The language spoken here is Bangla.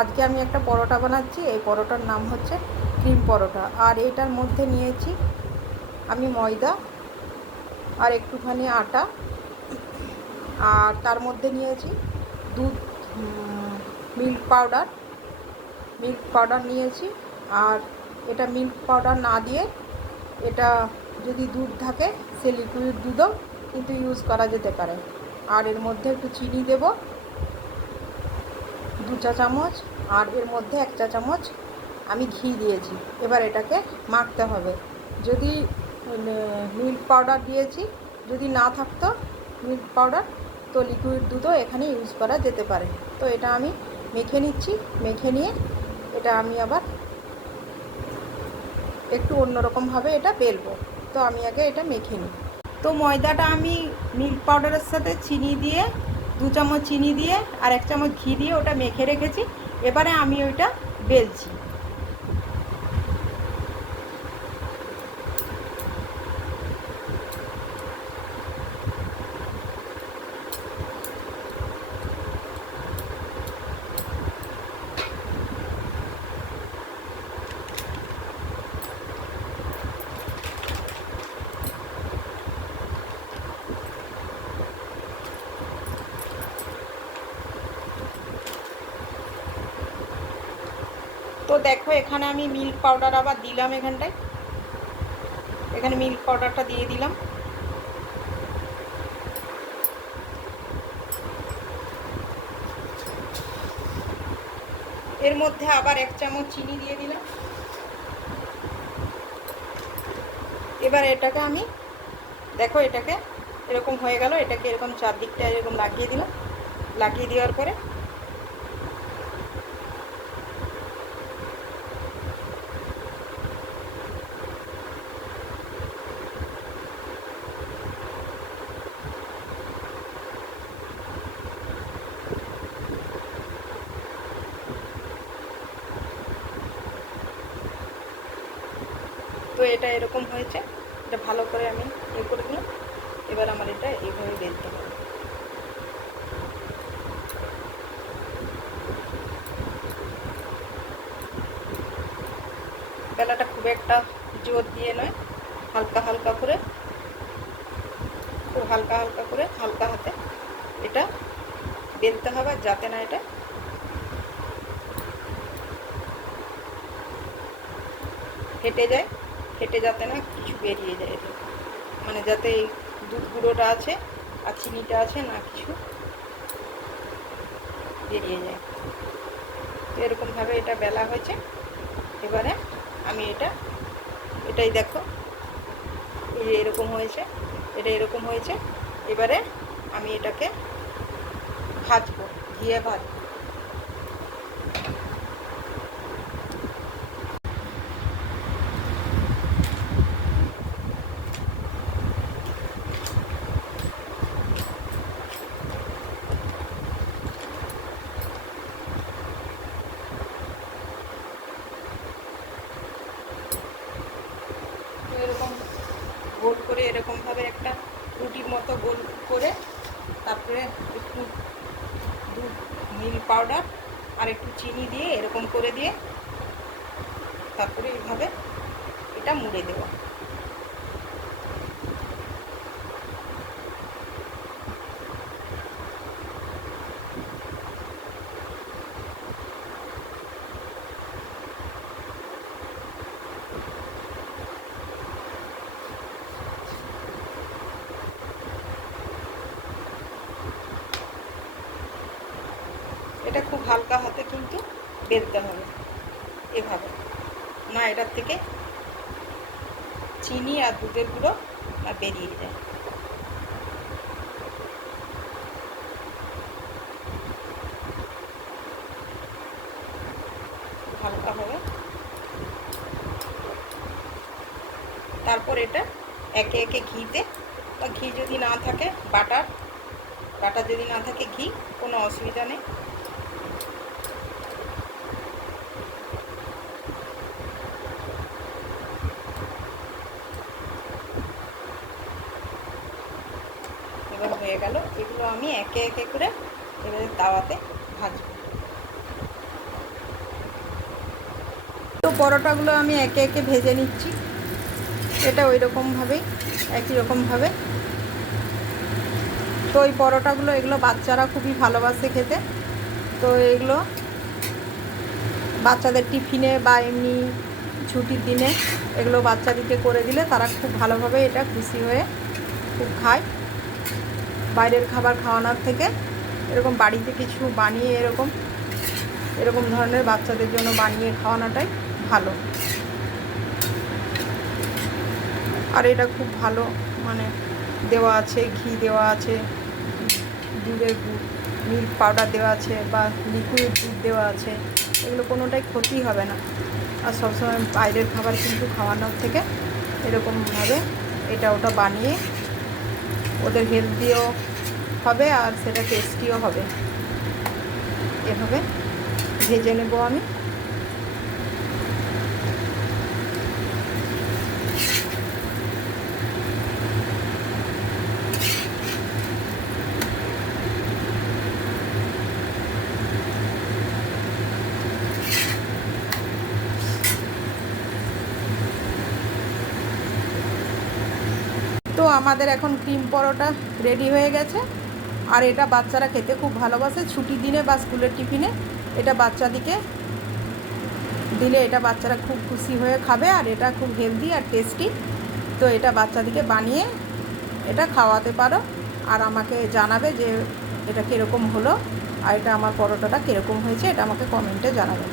আজকে আমি একটা পরোটা বানাচ্ছি। এই পরোটার নাম হচ্ছে ক্রিম পরোটা। আর এটার মধ্যে নিয়েছি আমি ময়দা আর একটুখানি আটা, আর তার মধ্যে নিয়েছি দুধ, মিল্ক পাউডার নিয়েছি। আর এটা মিল্ক পাউডার না দিয়ে, এটা যদি দুধ থাকে সে লিকুইড দুধও কিন্তু ইউজ করা যেতে পারে। আর এর মধ্যে একটু চিনি দেব, 2 চা চামচ, আর এর মধ্যে 1 চা চামচ আমি ঘি দিয়েছি। এবার এটাকে মাখতে হবে। যদি মিল্ক পাউডার দিয়েছি, যদি না থাকতো মিল্ক পাউডার, তো লিকুইড দুধও এখানে ইউজ করা যেতে পারে। তো এটা আমি মেখে নিচ্ছি। মেখে নিয়ে এটা আমি আবার একটু অন্যরকমভাবে এটা বেলবো। তো আমি আগে এটা মেখে নিই। তো ময়দাটা আমি মিল্ক পাউডারের সাথে চিনি দিয়ে, 2 চামচ চিনি দিয়ে আর 1 চামচ ঘি দিয়ে ওটা মেখে রেখেছি। এবারে আমি ওইটা বেলছি। তো দেখো, এখানে আমি মিল্ক পাউডার আবার দিলাম। এখানে মিল্ক পাউডারটা দিয়ে দিলাম। এর মধ্যে আবার 1 চামচ চিনি দিয়ে দিলাম। এবার এটাকে আমি, দেখো এটাকে এরকম হয়ে গেল। এটাকে এরকম চারদিকটা এরকম লাগিয়ে দিলাম। লাগিয়ে দেওয়ার পরে তো এটা এরকম হয়েছে। এটা ভালো করে আমি করে দিলাম। এবার আমার এটা এইভাবে বেলতে হবে। বেলাটা খুব একটা জোর দিয়ে নয়, হালকা হালকা করে, খুব হালকা হালকা করে, হালকা হাতে এটা বেলতে হবে, যাতে না এটা ফেটে যায়। ফেটে যাতে না কিছু বেরিয়ে যায়, এটা মানে যাতে এই দুধ গুঁড়োটা আছে আর চিনিটা আছে না কিছু বেরিয়ে যায়। তো এরকমভাবে এটা বেলা হয়েছে। এবারে আমি এটাই দেখো, এই যে এরকম হয়েছে, এটা এরকম হয়েছে। এবারে আমি এটাকে ভাজবো, ঘিয়ে ভাজবো। এরকম গোল করে, এরকমভাবে একটা রুটির মতো গোল করে, তারপরে একটু দুধ, মিল্ক পাউডার আর একটু চিনি দিয়ে এরকম করে দিয়ে, তারপরে এইভাবে এটা মুড়ে দেওয়া। এটা খুব হালকা হাতে কিন্তু বেলতে হবে, এভাবে না এটার থেকে চিনি আর দুধের গুঁড়ো না বেরিয়ে যায়। হালকা হবে। তারপর এটা একে একে ঘিতে, বা ঘি যদি না থাকে বাটার যদি না থাকে ঘি, কোনো অসুবিধা নেই। এবার হয়ে গেল। এগুলো আমি একে একে করে এবারে তাওয়াতে ভাজবো। পরোটাগুলো আমি একে একে ভেজে নিচ্ছি। এটা ওই রকমভাবেই, একই রকমভাবে। তো ওই পরোটাগুলো এগুলো বাচ্চারা খুবই ভালোবাসে খেতে। তো এগুলো বাচ্চাদের টিফিনে বা এমনি ছুটির দিনে এগুলো বাচ্চাদেরকে করে দিলে তারা খুব ভালোভাবে এটা খুশি হয়ে খুব খায়। বাইরের খাবার খাওয়ানোর থেকে এরকম বাড়িতে কিছু বানিয়ে এরকম ধরনের বাচ্চাদের জন্য বানিয়ে খাওয়ানোটাই ভালো। আর এটা খুব ভালো, মানে দেওয়া আছে, ঘি দেওয়া আছে, দুধের মিল্ক পাউডার দেওয়া আছে বা লিকুইড দুধ দেওয়া আছে, এগুলো কোনোটাই ক্ষতি হবে না। আর সবসময় বাইরের খাবার কিন্তু খাওয়ানোর থেকে এরকমভাবে এটা ওটা বানিয়ে ওদের হেলদিও হবে আর সেটা টেস্টিও হবে। এভাবে ভেজে নেব আমি। তো আমাদের এখন ক্রিম পরোটা রেডি হয়ে গেছে। আর এটা বাচ্চারা খেতে খুব ভালোবাসে। ছুটির দিনে বা স্কুলের টিফিনে এটা বাচ্চাদিকে দিলে এটা বাচ্চারা খুব খুশি হয়ে খাবে। আর এটা খুব হেলদি আর টেস্টি। তো এটা বাচ্চাদিকে বানিয়ে এটা খাওয়াতে পারো। আর আমাকে জানাবে যে এটা কীরকম হলো আর এটা আমার পরোটাটা কীরকম হয়েছে, এটা আমাকে কমেন্টে জানাবে।